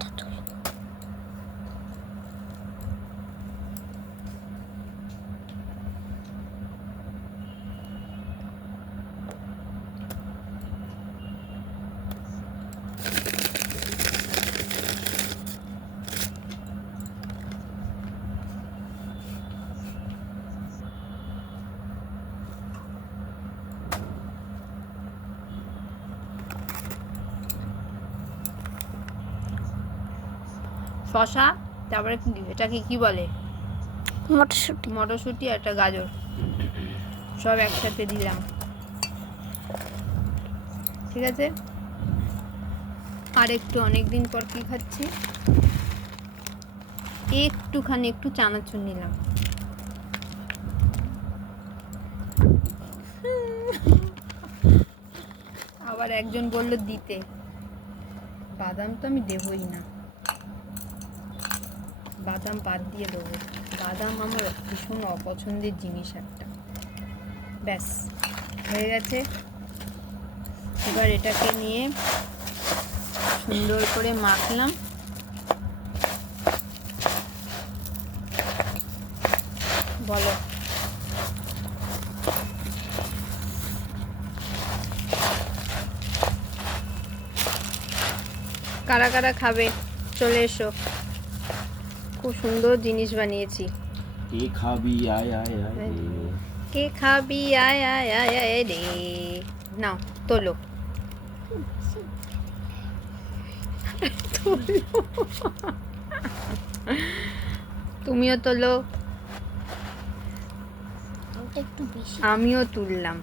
burada dur. শশা তারপরে এটাকে কি বলে? মটরশুঁটি। মটরশুঁটি আর একটা গাজর। সব একসাথে দিলাম। ঠিক আছে? আর একটু অনেক দিন পর কি খাচ্ছি? একটুখানি একটু চানাচুর নিলাম। আবার একজন বলল দিতে। বাদাম তো আমি দেবই না। বাদাম বাদ দিয়ে দেবো। বাদাম আমার ভীষণ অপছন্দের জিনিস একটা। ব্যাস, হয়ে গেছে। এবার এটাকে নিয়ে সুন্দর করে মাখলাম। বলো। কারা কারা খাবে? চলে এসো। খুব সুন্দর জিনিস বানিয়েছি। কে খাবি? আয় আয় আয় কে খাবি? আয় আয় আয় আয় রে। নাও তোলো। তুমিও তোলো। আমিও তুললাম।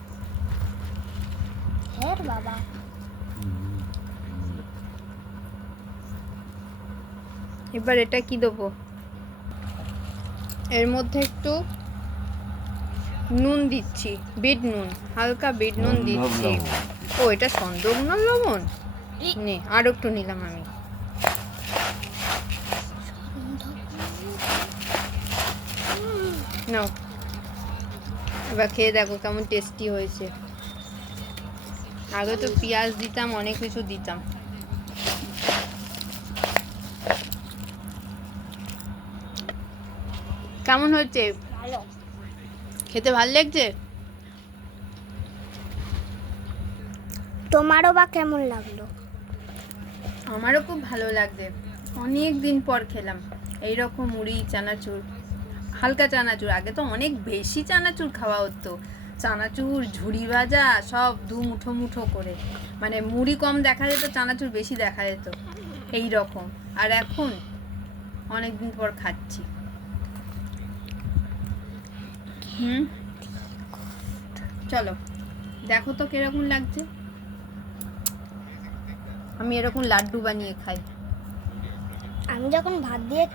বাবা। এবার এটা কি দেবো? এর মধ্যে একটু নুন দিচ্ছি বিট নুন হালকা বিট নুন দিচ্ছি। ও এটা সন্দগ্ন লবণ? নে আর একটু নিলাম আমি। নাও। এবার খেয়ে দেখো কেমন টেস্টি হয়েছে। আগে তো পেঁয়াজ দিতাম অনেক কিছু দিতাম। কেমন হচ্ছে ভালো। খেতে ভালো লাগছে? তোমারও বা কেমন লাগল? আমারও খুব ভালো লাগছে। অনেক দিন পর খেলাম। এই রকম মুড়ি চানাচুর হালকা চানাচুর। আগে তো অনেক বেশি চানাচুর খাওয়া হতো। চানাচুর ঝুড়ি ভাজা সব দু মুঠো মুঠো করে। মানে মুড়ি কম দেখা যেত চানাচুর বেশি দেখা যেত। এই রকম আর এখন অনেক দিন পর খাচ্ছি। হুম। চলো দেখো তো কীরকম লাগছে। আমি এরকম লাড্ডু বানিয়ে খাই। আমি যখন ভাত দিয়ে